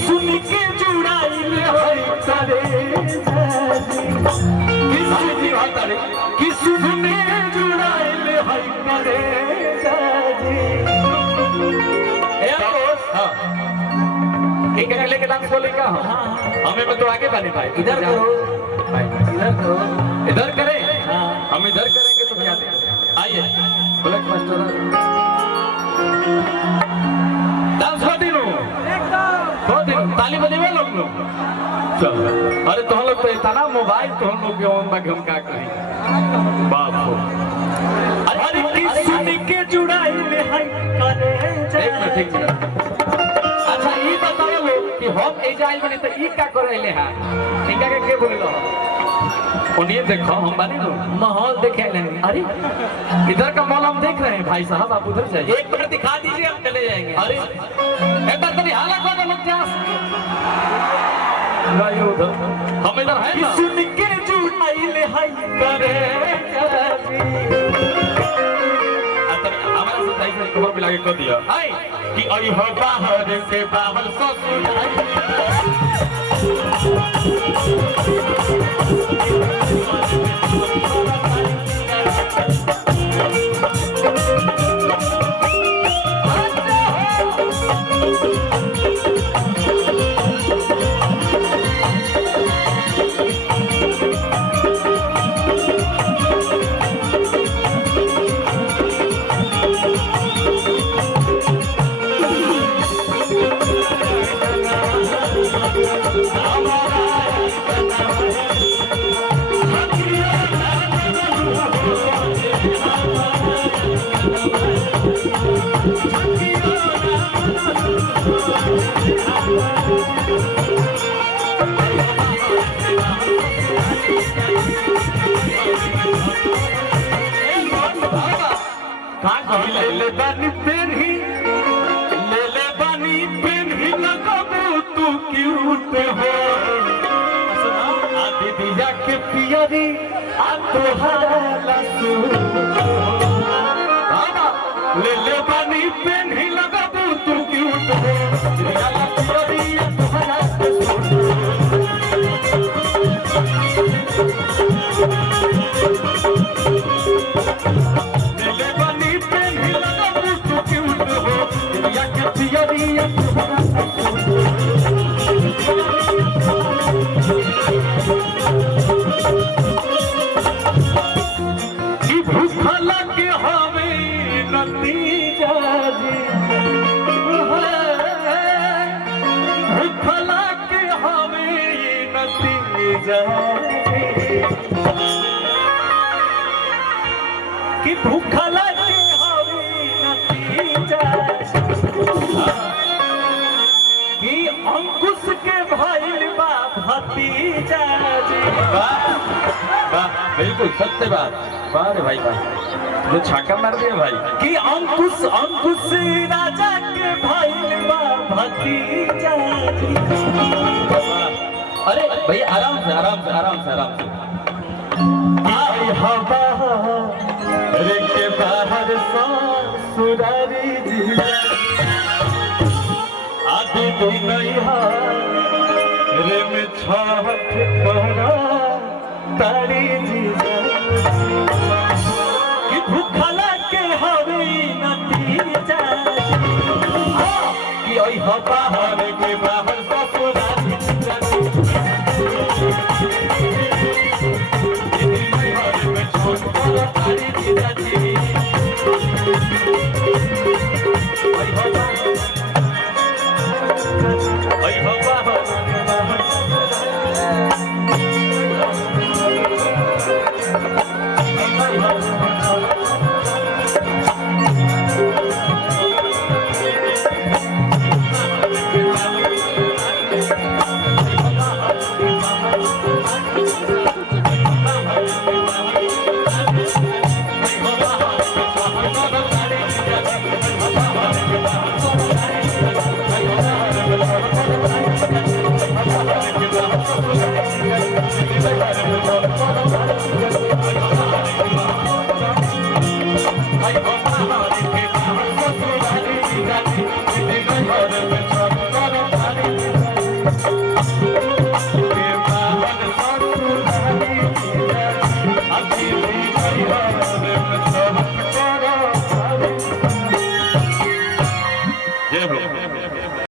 सुन के जुड़ाइल होई करे कि सुन के जुड़ाइल होई करे एक लेके डांस बोलेगा हमें तो आगे बने भाई इधर करो इधर करो इधर करें हाँ हम इधर करेंगे तो क्या देंगे आइए ब्लैक मास्टर डांस कर दिनो ताली बजेगा लोग चल अरे तो हम लोग तो इतना मोबाइल तो हम लोग के ऑन बाकी हम क्या करें बाप हो अरे कि सुन के जुड़ाइल है करे एक मिनट अच्छा ये बताओ लोग कि हम ए जाइल बने तो ई का करैले है इनका के बोललो उन्हें देखो हम बने लो माहौल देखे लेंगे अरे इधर का मॉल हम देख रहे हैं भाई साहब आप उधर जाइए एक मिनट दिखा दीजिए हम चले जाएंगे अरे एक बार तभी हाला को लोग जा उधर हम इधर हैं ना सुन के जुड़ाइल है करे हमारा साथ ऐसे खबर मिला के कर दिया आई कि आई हो बाहर से बाहर ससुर ले बानी पेन्ही लगाबू तू क्यूट हो आदि दिया के पियरी आ तोहरा लसू ले बानी पेन्ही लगाबू तू क्यूट हो दिया के पियरी आ तोहरा लसू भूखला के हमें नतीजा भूखला के हमें नतीजा कि भूखला के हमें नतीजा कि अंकुश के भइल बा भतीजा बिल्कुल सत्य बात बारे भाई भाई जो छाका मार दिया भाई कि अंकुश राजा के भइल बा भतीजा अरे भाई आराम से आई हवा रे के बाहर ससुरारी जी आदि दिन रे में छठ करा तारी जी कि भूखला के हवे नतीजा कि ओइ हवा रे के बाहर